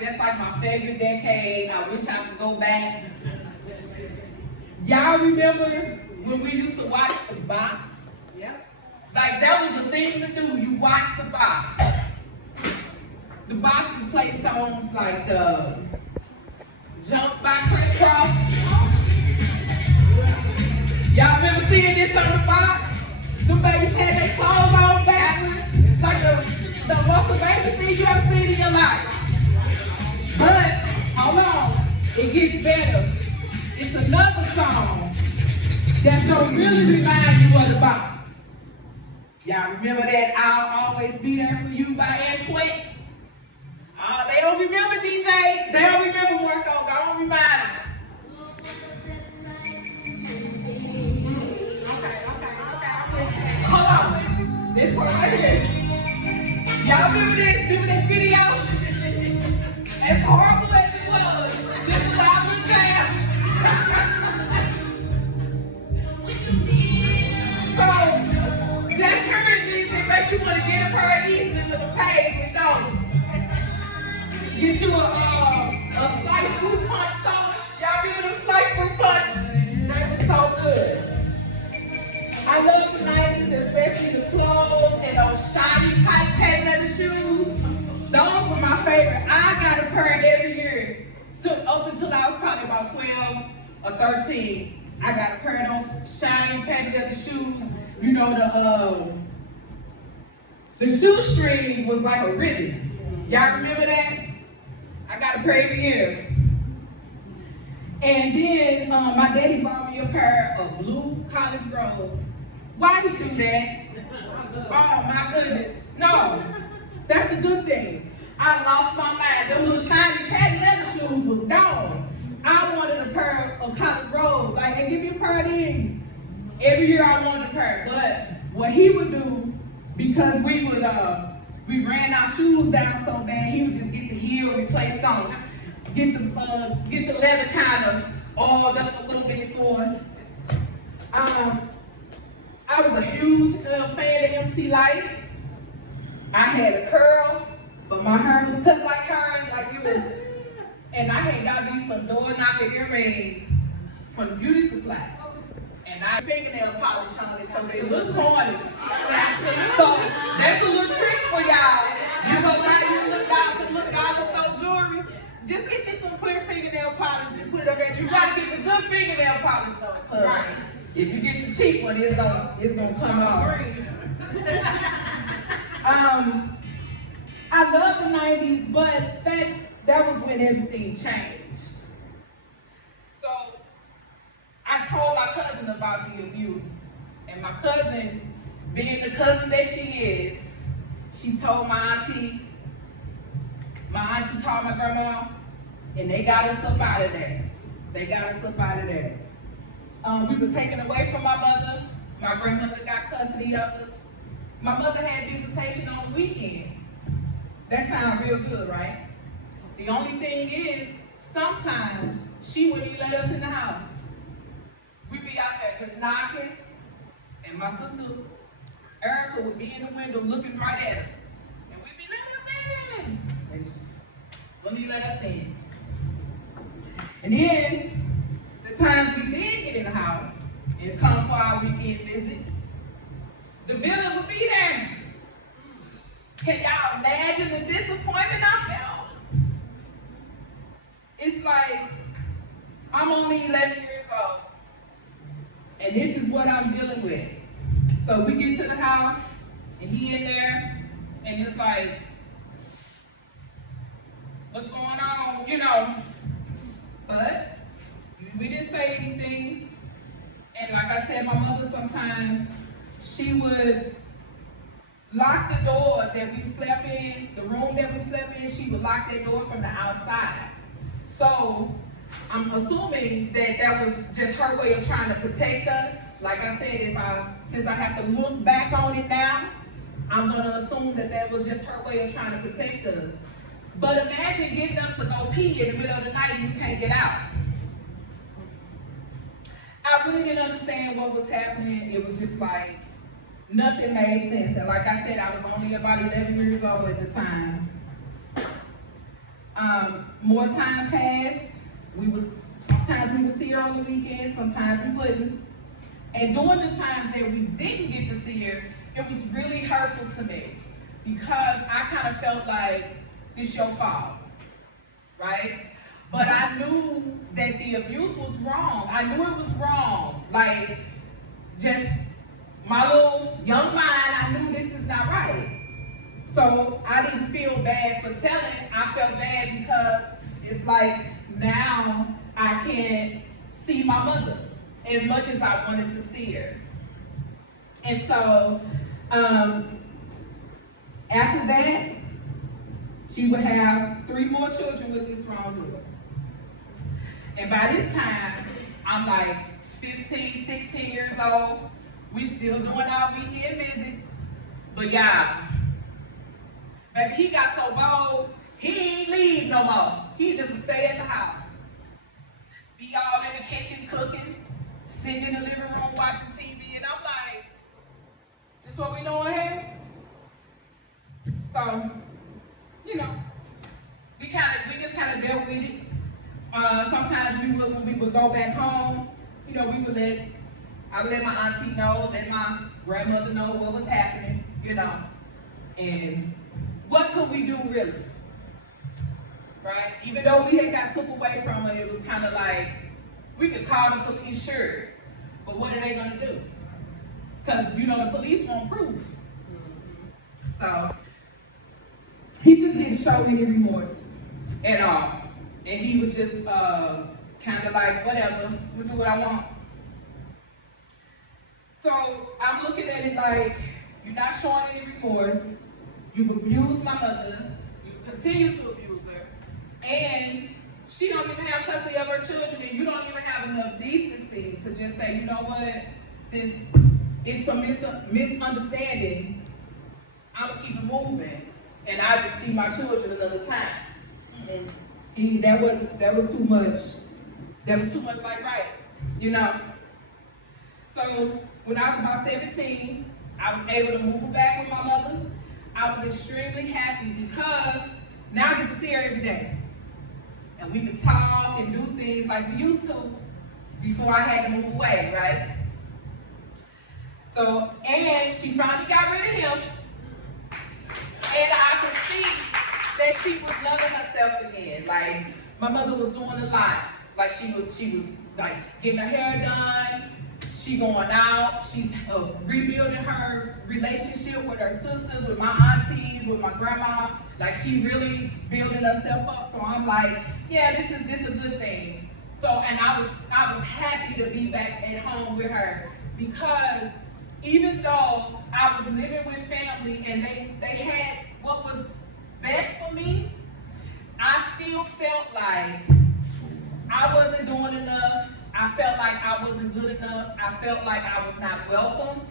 that's like my favorite decade. I wish I could go back. Y'all remember when we used to watch the box? Yep. Like that was the thing to do. You watch the box. The box would play songs like Jump by Chris Cross. Y'all remember seeing this on the box? Them babies had their clothes on backwards. Like the most amazing thing you ever seen in your life. But, hold on, it gets better. It's another song that's gonna really remind you of the box. Y'all remember that I'll Always Be There For You by Ed Quick? They don't remember DJ. They don't remember Marco. Don't remind them. Hold on. This part right here. Y'all remember this? Remember this video? As horrible as it was, just a loud little jam. So, just hearing these, it makes you want to get a pair of these into the page and go. Get you a sliced fruit punch soda. Y'all remember the sliced fruit punch? That was so good. I love the 90s, especially the clothes and those shiny pipe leather shoes. Those were my favorite. I got a pair every year. Up until I was probably about 12 or 13. I got a pair of those shiny patent leather shoes. You know, the shoestring was like a ribbon. Y'all remember that? I got a pair every year. And then my daddy bought me a pair of blue college robes. Why did he do that? Oh my goodness. No, that's a good thing. I lost my mind. Them little shiny patent leather shoes was gone. I wanted a pair of college robes. Like, hey, give me a pair of these. Every year I wanted a pair. But what he would do, because we ran our shoes down so bad, he would just get the heel replaced on. Get the leather kind of oiled up a little bit for us. I was a huge fan of MC Lyte. I had a curl, but my hair was cut like hers, like it was. And I had got me some door knocker earrings from the beauty supply. And I fingernail polish on it, so they look tarnished. So that's a little trick for y'all. You go buy some look dollar store jewelry. Just get you some clear fingernail polish and put it up there. You gotta get the good fingernail polish though, because if you get the cheap one, it's gonna come off. I love the 90s, but that was when everything changed. So I told my cousin about the abuse, and my cousin, being the cousin that she is, she told my auntie. My auntie called my grandma, and they got us up out of there. We were taken away from my mother. My grandmother got custody of us. My mother had visitation on the weekends. That sounds real good, right? The only thing is, sometimes she wouldn't even let us in the house. We'd be out there just knocking, and my sister Erica would be in the window looking right at us. And we'd be, let us in. They just wouldn't even let us in. And then, the times we did get in the house and come for our weekend visit, the villain would be there. Can y'all imagine the disappointment I felt? It's like, I'm only 11 years old, and this is what I'm dealing with. So we get to the house, and he in there, and it's like, what's going on, you know? But we didn't say anything, and like I said, my mother sometimes, she would lock the door that we slept in, the room that we slept in, she would lock that door from the outside. So I'm assuming that was just her way of trying to protect us. Like I said, since I have to look back on it now, I'm gonna assume that was just her way of trying to protect us. But imagine getting up to go pee in the middle of the night and you can't get out. I really didn't understand what was happening. It was just like, nothing made sense. And like I said, I was only about 11 years old at the time. More time passed. Sometimes we would see her on the weekends, sometimes we wouldn't. And during the times that we didn't get to see her, it was really hurtful to me because I kind of felt like this your fault, right? But I knew that the abuse was wrong. I knew it was wrong. Like, just my little young mind, I knew this is not right. So I didn't feel bad for telling. I felt bad because it's like now I can't see my mother as much as I wanted to see her. And so after that, she would have 3 more children with this wrongdoer. And by this time, I'm like 15, 16 years old. We still doing our weekend visits. But y'all, baby, he got so bold, he ain't leave no more. He just stay at the house. Be all in the kitchen cooking, sitting in the living room watching TV, and I'm like, this what we doing here? So, you know, we just kind of dealt with it. Sometimes when we would go back home, you know, I would let my auntie know, let my grandmother know what was happening, you know, and what could we do really, right? Even though we had got took away from her, it was kind of like, we could call the police, sure, but what are they gonna do? Because, you know, the police want proof. So, he just didn't show any remorse at all. And he was just kind of like, whatever, we'll do what I want. So I'm looking at it like, you're not showing any remorse, you've abused my mother, you continue to abuse her, and she don't even have custody of her children, and you don't even have enough decency to just say, you know what, since it's some misunderstanding, I'm gonna keep it moving, and I just see my children another time. And that was too much. That was too much like right, you know. So when I was about 17, I was able to move back with my mother. I was extremely happy because now I get to see her every day. And we can talk and do things like we used to before I had to move away, right? So, and she finally got rid of him. And I could see that she was loving herself again. Like, my mother was doing a lot. Like, she was like getting her hair done. She going out. She's rebuilding her relationship with her sisters, with my aunties, with my grandma. Like, she really building herself up. So I'm like, yeah, this is a good thing. So, and I was happy to be back at home with her because even though I was living with family and they had what was best for me, I still felt like I wasn't doing enough. I felt like I wasn't good enough. I felt like I was not welcome.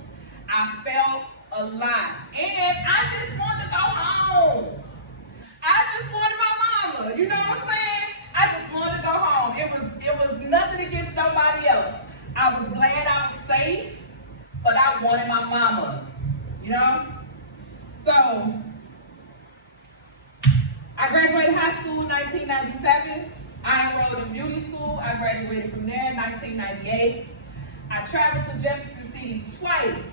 I felt a lot. And I just wanted to go home. I just wanted my mama. You know what I'm saying? I just wanted to go home. It was nothing against nobody else. I was glad I was safe, but I wanted my mama. You know? So, I graduated high school in 1997. I enrolled in beauty school. I graduated from there in 1998. I traveled to Jefferson City twice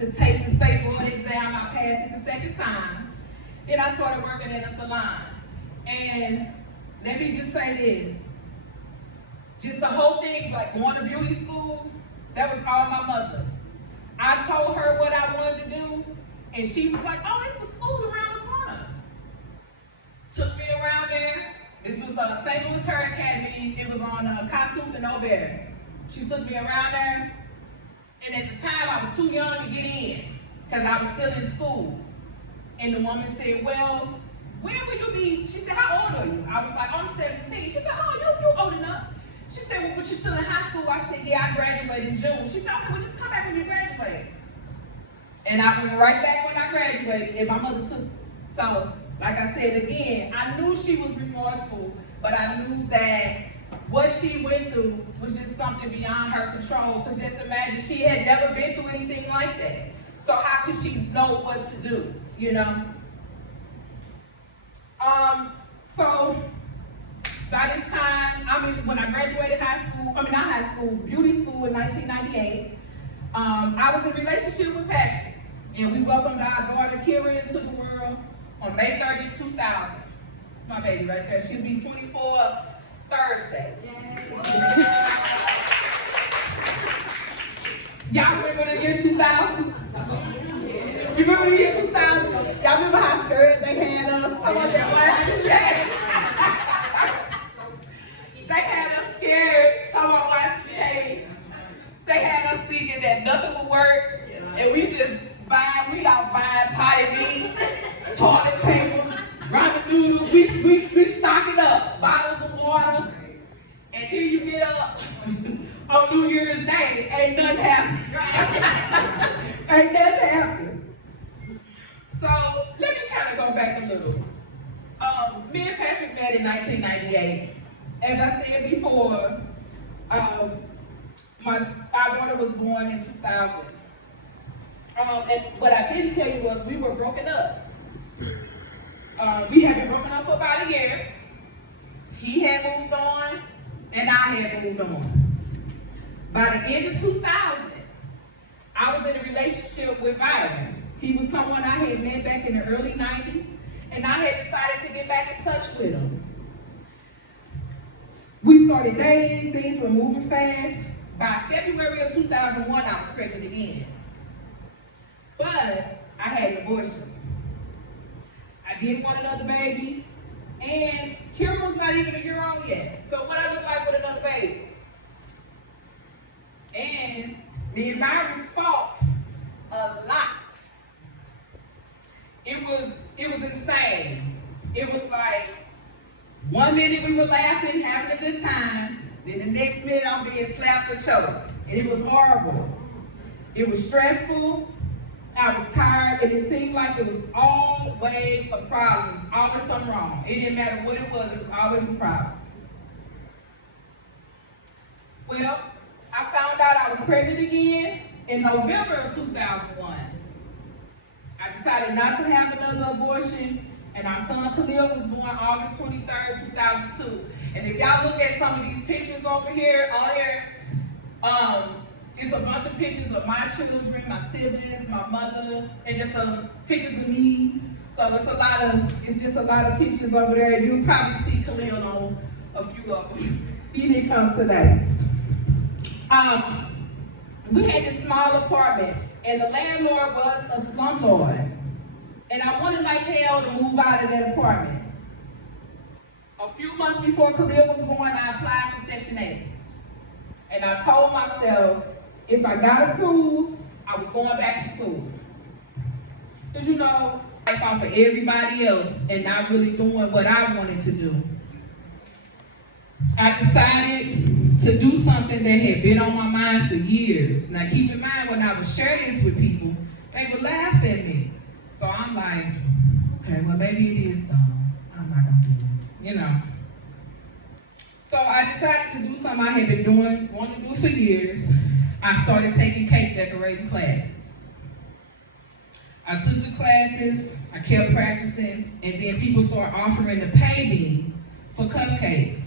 to take the state board exam. I passed it the second time. Then I started working in a salon. And let me just say this. Just the whole thing, like going to beauty school, that was all my mother. I told her what I wanted to do, and she was like, oh, it's a school around the corner. Took me around there. This was St. Louis Her Academy. It was on Kossuth and Aubert. She took me around there, and at the time I was too young to get in because I was still in school. And the woman said, well, when will you be? She said, how old are you? I was like, I'm 17. She said, oh, you old enough. She said, well, but you're still in high school. I said, yeah, I graduated in June. She said, okay, well, just come back when you graduate. And I went right back when I graduated, and my mother took. So, like I said again, I knew she was remorseful, but I knew that what she went through was just something beyond her control. Because just imagine, she had never been through anything like that. So how could she know what to do, you know? So by this time, when I graduated not high school, beauty school in 1998, I was in a relationship with Patrick, and we welcomed our daughter Kira into the world on May 30, 2000. That's my baby right there. She'll be 24 Thursday. Y'all remember the year 2000? Remember the year 2000? Y'all remember how scared they had us? Talk about that They had us scared, talking about Y2K. They had us thinking that nothing would work, and we out buying potted meat, toilet paper, ramen noodles. We stocking up, bottles of water, and then you get up on New Year's Day, ain't nothing happening. Ain't nothing happening. So let me kind of go back a little. Me and Patrick met in 1998. As I said before, our daughter was born in 2000. And what I didn't tell you was we were broken up. We had been broken up for about a year. He had moved on, and I had moved on. By the end of 2000, I was in a relationship with Byron. He was someone I had met back in the early 90s, and I had decided to get back in touch with him. We started dating, things were moving fast. By February of 2001, I was pregnant again. But I had an abortion. I didn't want another baby, and Kira was not even a year old yet. So what I look like with another baby? And me and Byron fought a lot. It was insane. It was like, 1 minute we were laughing, having a good time, then the next minute I'm being slapped or choked. And it was horrible. It was stressful, I was tired, and it seemed like it was always a problem. It was always something wrong. It didn't matter what it was always a problem. Well, I found out I was pregnant again in November of 2001. I decided not to have another abortion, and our son Khalil was born August 23rd, 2002. And if y'all look at some of these pictures over here, it's a bunch of pictures of my children, my siblings, my mother, and just some pictures of me. So it's just a lot of pictures over there. You'll probably see Khalil on a few of them. He didn't come today. We had this small apartment, and the landlord was a slumlord. And I wanted like hell to move out of that apartment. A few months before Khalil was born, I applied for Section 8. And I told myself, if I got approved, I was going back to school. Because I fought for everybody else and not really doing what I wanted to do. I decided to do something that had been on my mind for years. Now keep in mind, when I would share this with people, they would laugh at me. So I'm like, okay, well maybe it is dumb. I'm not gonna do it, So I decided to do something I had been wanting to do for years. I started taking cake decorating classes. I took the classes, I kept practicing, and then people started offering to pay me for cupcakes.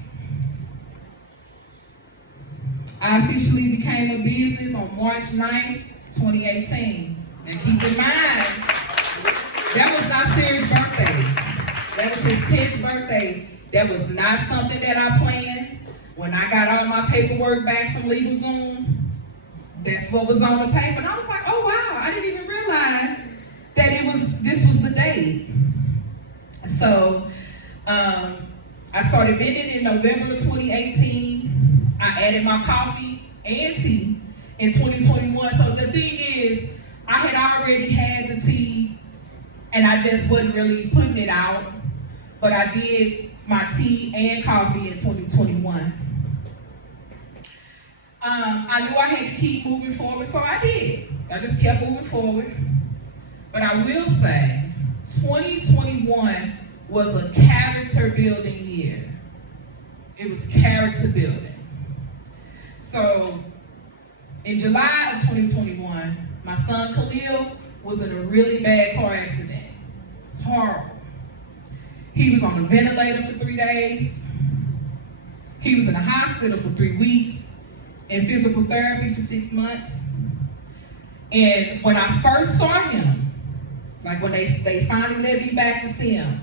I officially became a business on March 9th, 2018. And keep in mind, that was Nasir's birthday. That was his 10th birthday. That was not something that I planned. When I got all my paperwork back from LegalZoom, that's what was on the paper. And I was like, oh wow, I didn't even realize that this was the date. So I started vending in November of 2018. I added my coffee and tea in 2021. So the thing is, I had already had the tea and I just wasn't really putting it out. But I did my tea and coffee in 2021. I knew I had to keep moving forward, so I did. I just kept moving forward. But I will say, 2021 was a character building year. It was character building. So, in July of 2021, my son Khalil was in a really bad car accident. It's horrible. He was on a ventilator for 3 days. He was in the hospital for 3 weeks, in physical therapy for 6 months. And when I first saw him, like when they finally let me back to see him,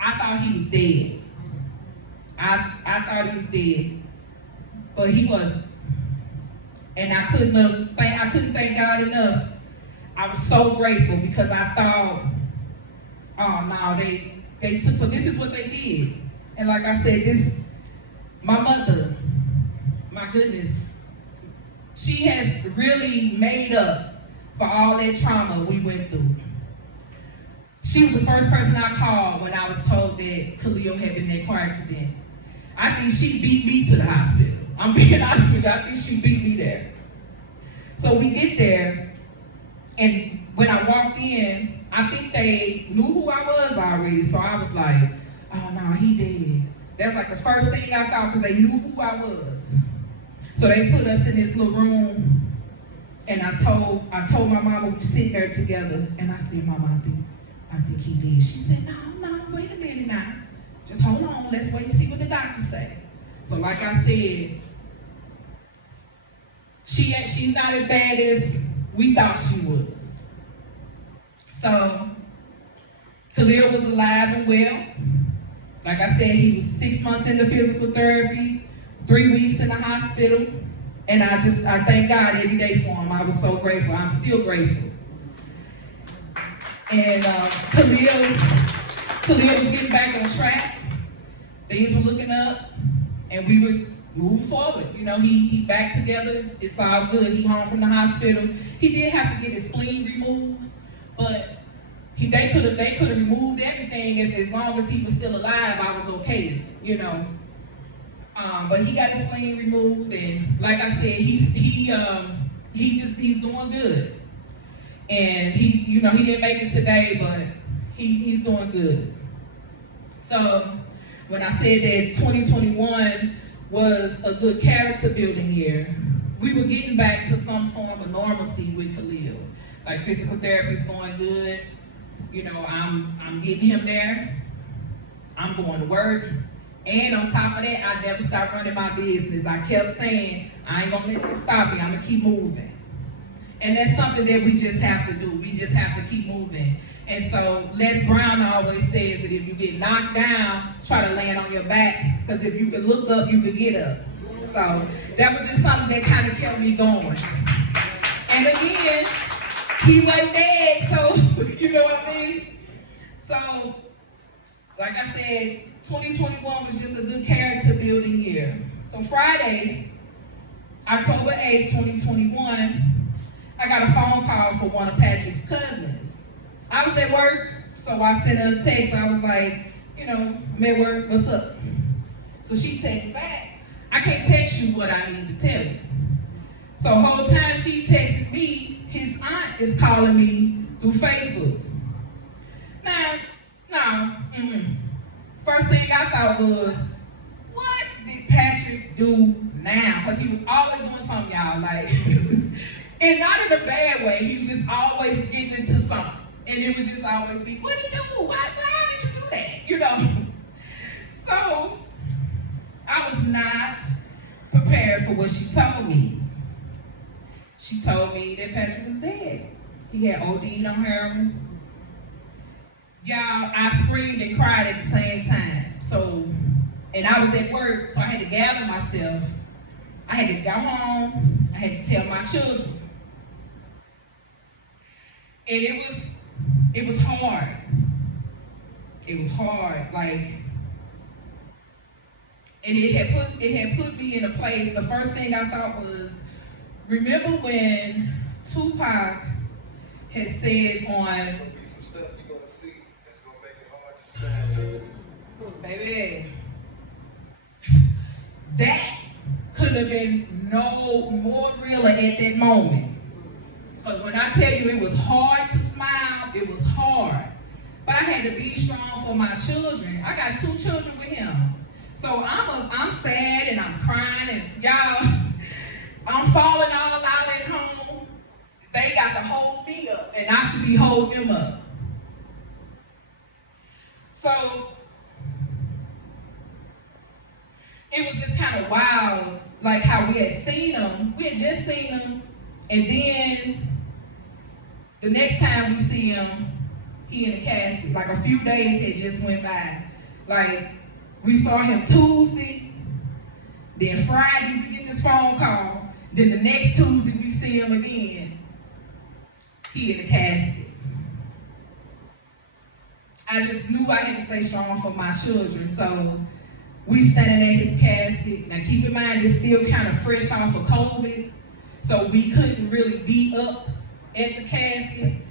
I thought he was dead. I thought he was dead, but he wasn't. And I couldn't thank God enough. I was so grateful because I thought, oh no, they took, so this is what they did. And like I said, my mother, my goodness, she has really made up for all that trauma we went through. She was the first person I called when I was told that Khalil had been in that car accident. I think she beat me to the hospital. I'm being honest with you, I think she beat me there. So we get there, and when I walked in, I think they knew who I was already, so I was like, oh no, he dead. That was like the first thing I thought, because they knew who I was. So they put us in this little room, and I told my mama, we sit there together, and I said, Mama, I think he did. She said, no, wait a minute now. Just hold on, let's wait and see what the doctor say. So like I said, she's not as bad as we thought she was. So Khalil was alive and well. Like I said, he was 6 months into physical therapy, 3 weeks in the hospital, and I thank God every day for him. I was so grateful. I'm still grateful. And Khalil was getting back on track. Things were looking up, and we was moving forward. You know, he back together. It's all good. He home from the hospital. He did have to get his spleen removed, but they could have removed everything if, as long as he was still alive. I was okay, you know. But he got his spleen removed, and like I said, he's doing good. And he didn't make it today, but he's doing good. So when I said that 2021 was a good character building year, we were getting back to some form of normalcy with Khalil. Like physical therapy's going good. You know, I'm getting him there. I'm going to work. And on top of that, I never stopped running my business. I kept saying, I ain't gonna let this stop me. I'm gonna keep moving. And that's something that we just have to do. We just have to keep moving. And so Les Brown always says that if you get knocked down, try to land on your back, because if you can look up, you can get up. So that was just something that kind of kept me going. And again, he wasn't dead, so you know what I mean? So, like I said, 2021 was just a good character building year. So Friday, October 8th, 2021, I got a phone call from one of Patrick's cousins. I was at work, so I sent her a text. I was like, I'm at work, what's up? So she texts back, I can't text you what I need to tell you. So the whole time she texted me, his aunt is calling me through Facebook. Now, first thing I thought was, what did Patrick do now? Because he was always doing something, y'all, like, and not in a bad way, he was just always getting into something. And it would just always be, what did you do? Why did you do that? So, I was not prepared for what she told me. She told me that Patrick was dead. He had OD'd on heroin. Y'all, I screamed and cried at the same time. So, and I was at work, so I had to gather myself. I had to go home. I had to tell my children. And it was hard. It was hard, like, and it had put me in a place. The first thing I thought was, remember when Tupac had said on, some stuff you're gonna see that's gonna make it hard to stand. Baby, that could have been no more realer at that moment. Because when I tell you it was hard to smile, it was hard. But I had to be strong for my children. I got 2 children with him. So I'm sad and I'm crying, and y'all, I'm falling all out at home. They got to hold me up, and I should be holding them up. So it was just kind of wild, like how we had seen him. We had just seen him, and then the next time we see him, he in the casket. Like a few days had just went by. Like we saw him Tuesday, then Friday we get this phone call, then the next Tuesday we see him again. He in the casket. I just knew I had to stay strong for my children, so we standing at his casket. Now keep in mind, it's still kind of fresh off of COVID, so we couldn't really be up at the casket.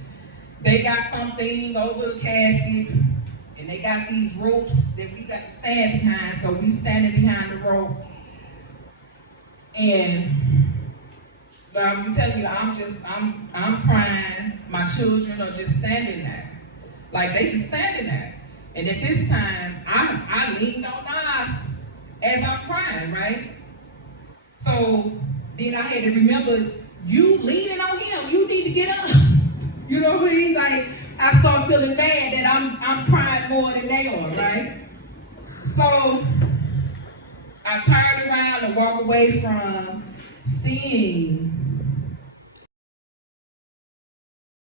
They got something over the casket, and they got these ropes that we got to stand behind, so we standing behind the ropes. And I'm telling you, I'm crying. My children are just standing there. Like they just standing there. And at this time, I leaned on Nas as I'm crying, right? So then I had to remember, you leaning on him, you need to get up. You know what I mean? Like I start feeling bad that I'm crying more than they are, right? So I turned around and walked away from seeing